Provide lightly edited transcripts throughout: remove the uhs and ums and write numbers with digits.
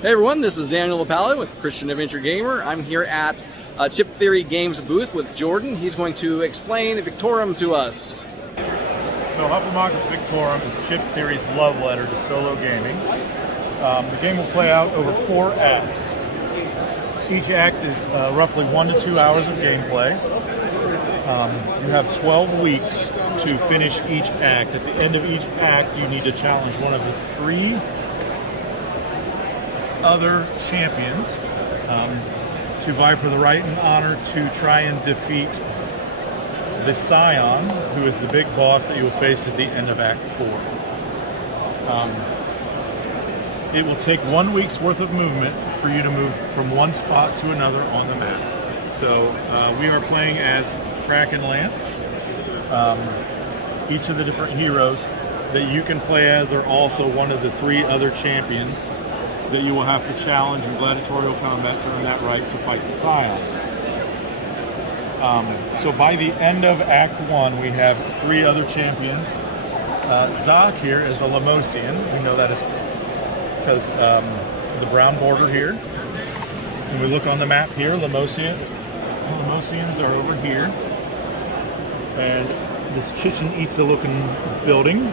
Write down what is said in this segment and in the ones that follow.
Hey everyone, this is Daniel LaPalla with Christian Adventure Gamer. I'm here at Chip Theory Games booth with Jordan. He's going to explain Victorum to us. So Hoplomachus Victorum is Chip Theory's love letter to solo gaming. The game will play out over 4 acts. Each act is roughly 1 to 2 hours of gameplay. You have 12 weeks to finish each act. At the end of each act, you need to challenge one of the 3 other champions to vie for the right and honor to try and defeat the Scion, who is the big boss that you will face at the end of Act 4. It will take 1 week's worth of movement for you to move from one spot to another on the map. So we are playing as Kraken Lance. Each of the different heroes that you can play as are also one of the 3 other champions that you will have to challenge in gladiatorial combat to earn that right to fight the Scion. So by the end of Act 1, we have 3 other champions. Zach here is a Lemosian. We know that is because the brown border here. When we look on the map here, Lemosians are over here. And this Chichen Itza looking building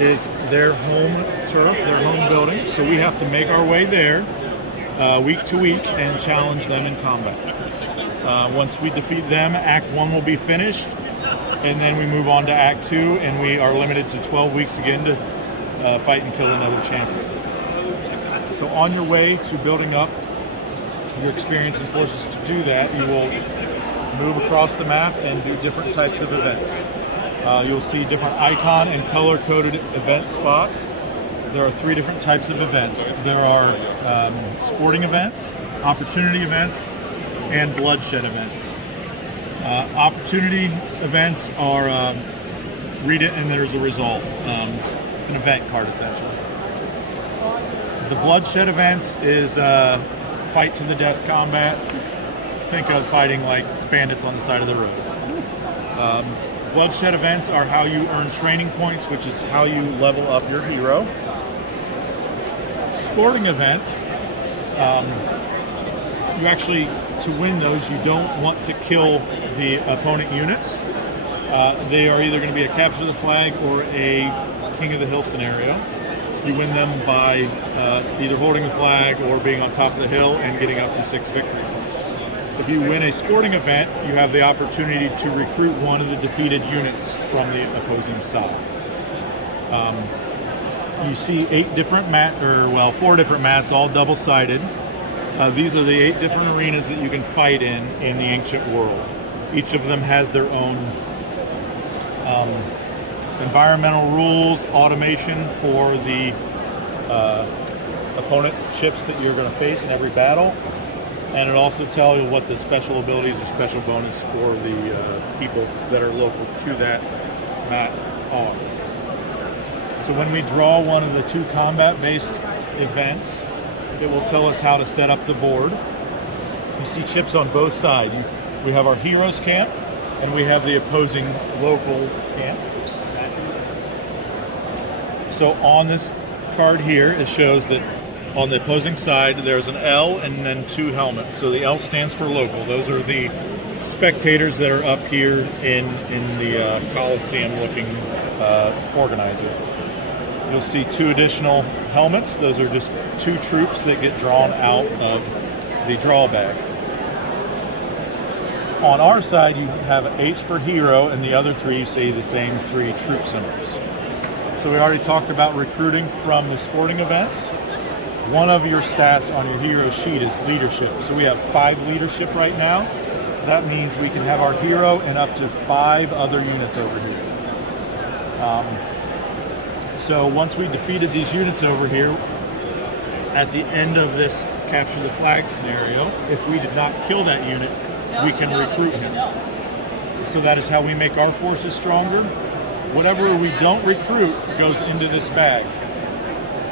is their home turf, their home building. So we have to make our way there week to week and challenge them in combat. Once we defeat them, Act 1 will be finished, and then we move on to Act 2, and we are limited to 12 weeks again to fight and kill another champion. So on your way to building up your experience and forces to do that, you will move across the map and do different types of events. You'll see different icon and color-coded event spots. There are 3 different types of events. There are sporting events, opportunity events, and bloodshed events. Opportunity events are read it and there's a result. It's an event card essentially. The bloodshed events is fight to the death combat. Think of fighting like bandits on the side of the road. Bloodshed events are how you earn training points, which is how you level up your hero. Sporting events, you actually, to win those, you don't want to kill the opponent units. They are either going to be a capture the flag or a king of the hill scenario. You win them by either holding the flag or being on top of the hill and getting up to 6 victory points. If you win a sporting event, you have the opportunity to recruit one of the defeated units from the opposing side. You see 4 different mats, all double-sided. These are the 8 different arenas that you can fight in the ancient world. Each of them has their own environmental rules, automation for the opponent chips that you're going to face in every battle. And it also tells you what the special abilities or special bonus for the people that are local to that map are. So when we draw one of the 2 combat-based events, it will tell us how to set up the board. You see chips on both sides. We have our heroes camp, and we have the opposing local camp. So on this card here, it shows that on the opposing side, there's an L and then 2 helmets. So the L stands for local. Those are the spectators that are up here in the Coliseum-looking organizer. You'll see 2 additional helmets. Those are just 2 troops that get drawn out of the draw bag. On our side, you have H for hero, and the other 3 say the same 3 troop symbols. So we already talked about recruiting from the sporting events. One of your stats on your hero sheet is leadership. So we have 5 leadership right now. That means we can have our hero and up to 5 other units over here. So once we defeated these units over here, at the end of this capture the flag scenario, if we did not kill that unit, we can recruit him. So that is how we make our forces stronger. Whatever we don't recruit goes into this bag.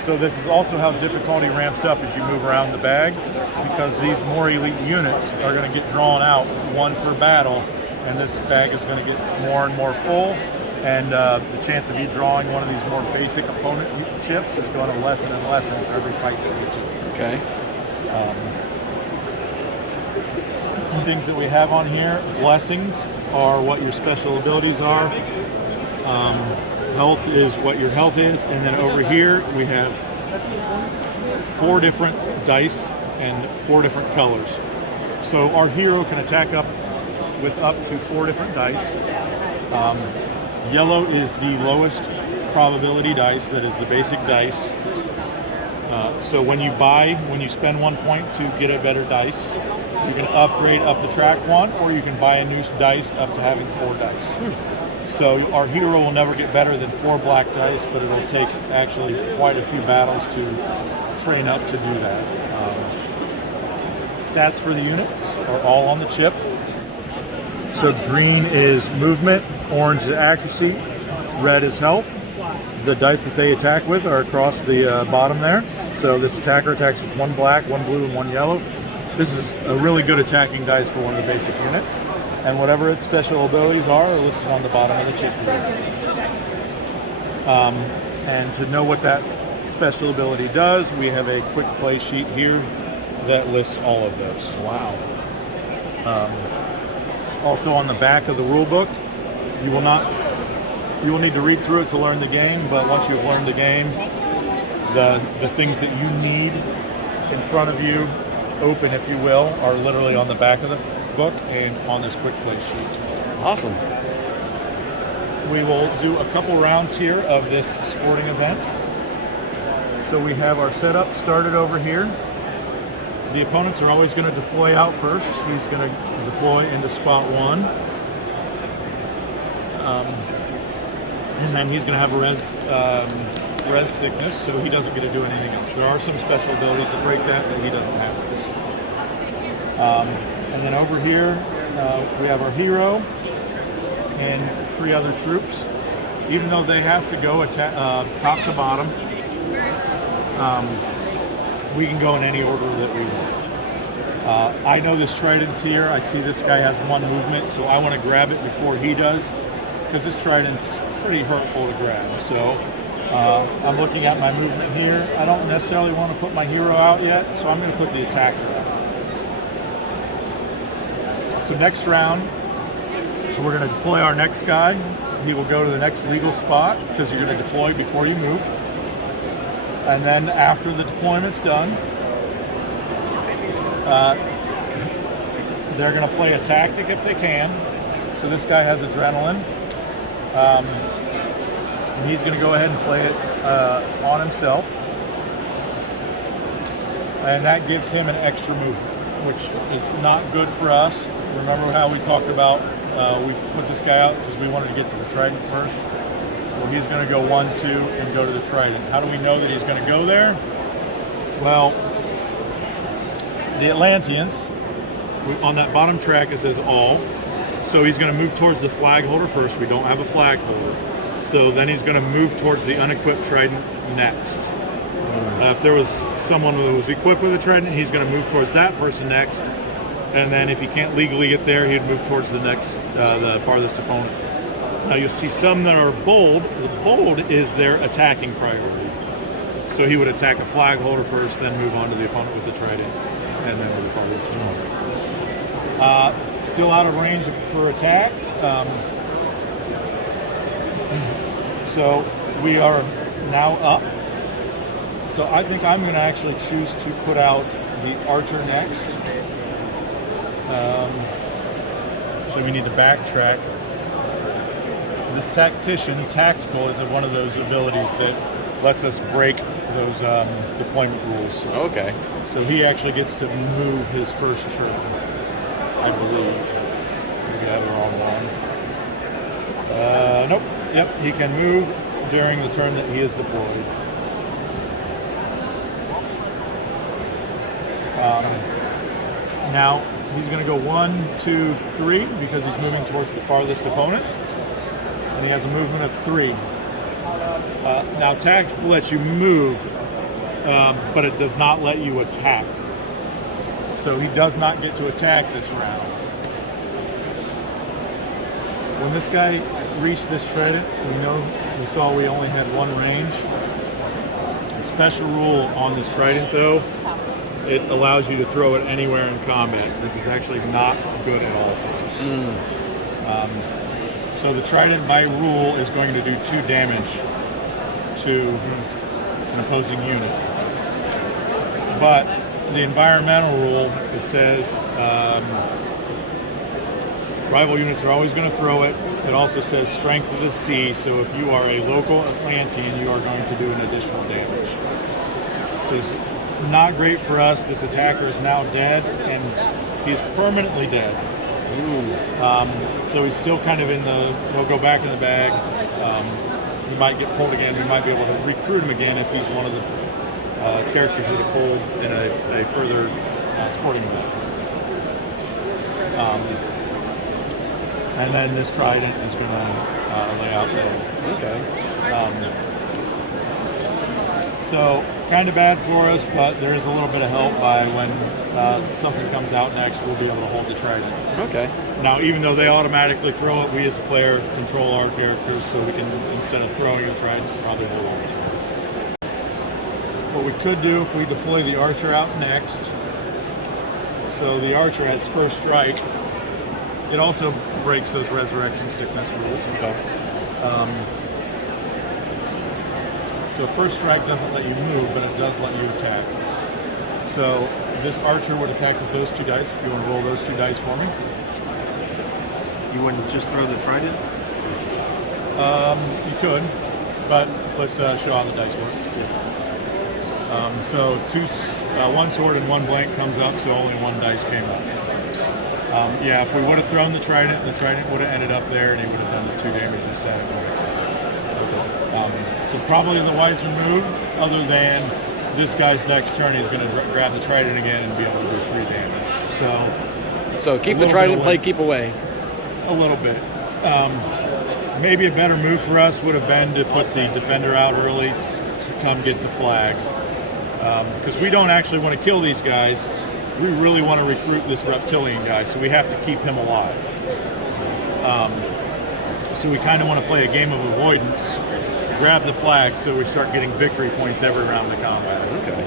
So this is also how difficulty ramps up as you move around the bag, because these more elite units are going to get drawn out 1 per battle, and this bag is going to get more and more full, and the chance of you drawing one of these more basic opponent chips is going to lessen and lessen for every fight that you do. Okay. Things that we have on here, blessings are what your special abilities are. Health is what your health is, and then over here we have 4 different dice and 4 different colors. So our hero can attack up with up to 4 different dice. Yellow is the lowest probability dice, that is the basic dice. So when you spend 1 point to get a better dice, you can upgrade up to track 1, or you can buy a new dice up to having 4 dice. So our hero will never get better than 4 black dice, but it'll take actually quite a few battles to train up to do that. Stats for the units are all on the chip. So green is movement, orange is accuracy, red is health. The dice that they attack with are across the bottom there. So this attacker attacks with 1 black, 1 blue, and 1 yellow. This is a really good attacking dice for one of the basic units. And whatever its special abilities are listed on the bottom of the chip here. And to know what that special ability does, we have a quick play sheet here that lists all of those. Wow. Also on the back of the rule book, you will need to read through it to learn the game, but once you've learned the game, the things that you need in front of you, open if you will, are literally on the back of the book and on this quick play sheet. Awesome. We will do a couple rounds here of this sporting event. So we have our setup started over here. The opponents are always going to deploy out first. He's going to deploy into spot 1. And then he's going to have a res sickness, so he doesn't get to do anything else. There are some special abilities that break that, but he doesn't have those. And then over here, we have our hero and 3 other troops. Even though they have to go top to bottom, we can go in any order that we want. I know this trident's here. I see this guy has 1 movement, so I want to grab it before he does, because this trident's pretty hurtful to grab. So I'm looking at my movement here. I don't necessarily want to put my hero out yet, so I'm going to put the attacker out. So next round, we're going to deploy our next guy. He will go to the next legal spot, because you're going to deploy before you move. And then after the deployment's done, they're going to play a tactic if they can. So this guy has adrenaline. And he's going to go ahead and play it on himself. And that gives him an extra movement, which is not good for us. Remember how we talked about we put this guy out because we wanted to get to the trident first? Well, he's going to go 1, 2, and go to the trident. How do we know that he's going to go there? Well, the Atlanteans, on that bottom track it says all. So he's going to move towards the flag holder first. We don't have a flag holder. So then he's going to move towards the unequipped trident next. If there was someone who was equipped with a trident, he's going to move towards that person next. And then if he can't legally get there, he'd move towards the next, the farthest opponent. Now you'll see some that are bold. The bold is their attacking priority. So he would attack a flag holder first, then move on to the opponent with the trident, and then to the farthest opponent. Still out of range for attack. So we are now up. So I think I'm going to actually choose to put out the archer next. So we need to backtrack. This tactician, tactical, is one of those abilities that lets us break those deployment rules. Okay. So he actually gets to move his first turn, I believe. Maybe I have the wrong one. Nope. Yep, he can move during the turn that he is deployed. Now he's going to go 1, 2, 3 because he's moving towards the farthest opponent, and he has a movement of 3. Now attack lets you move, but it does not let you attack. So he does not get to attack this round. when this guy reached this trident, we saw we only had one range. The special rule on this trident, though, it allows you to throw it anywhere in combat. This is actually not good at all for us. So the trident by rule is going to do 2 damage to an opposing unit. But the environmental rule, it says rival units are always going to throw it. It also says strength of the sea, so if you are a local Atlantean, you are going to do an additional damage. So it's not great for us. This attacker is now dead, and he's permanently dead. So he's still kind of he'll go back in the bag. He might get pulled again. We might be able to recruit him again if he's one of the characters that are pulled in a further sporting event. And then this trident is going to lay out there. Okay. So kind of bad for us, but there is a little bit of help by when something comes out next, we'll be able to hold the trident. Okay. Now, even though they automatically throw it, we as a player control our characters, so we can, instead of throwing a trident, probably hold on to it. What we could do if we deploy the archer out next, so the archer has first strike. It also breaks those resurrection sickness rules. Okay. So first strike doesn't let you move, but it does let you attack. So this archer would attack with those 2 dice. If you want to roll those 2 dice for me. You wouldn't just throw the trident? You could, but let's show how the dice work. So 1 sword and 1 blank comes up, so only 1 dice came up. Yeah, if we would have thrown the trident would have ended up there, and he would have done the 2 damage instead. So probably the wiser move, other than this guy's next turn, he's going to grab the trident again and be able to do 3 damage. So keep the trident, play keep away. A little bit. Maybe a better move for us would have been to put the defender out early to come get the flag. Because we don't actually want to kill these guys. We really want to recruit this reptilian guy, so we have to keep him alive. So we kind of want to play a game of avoidance, grab the flag so we start getting victory points every round of combat. Okay.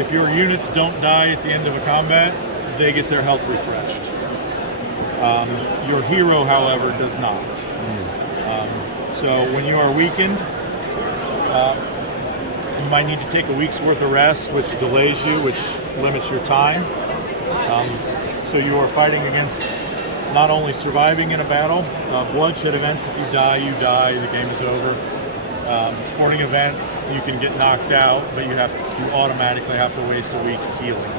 If your units don't die at the end of a combat, they get their health refreshed. Your hero, however, does not. So when you are weakened, you might need to take a week's worth of rest, which delays you, which limits your time. So you are fighting against not only surviving in a battle, bloodshed events, if you die, the game is over. Sporting events, you can get knocked out, but you automatically have to waste a week healing.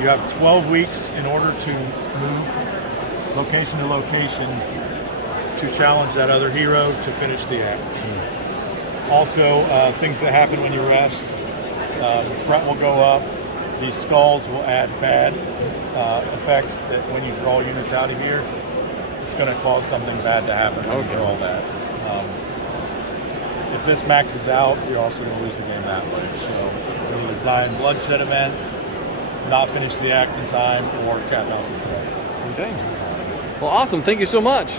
You have 12 weeks in order to move location to location to challenge that other hero to finish the act. Also, things that happen when you rest, threat will go up. These skulls will add bad effects that when you draw units out of here, it's going to cause something bad to happen when you draw that. If this maxes out, you're also going to lose the game that way. So you either die in bloodshed events, not finish the act in time, or cap out the threat. Okay. Well, awesome. Thank you so much.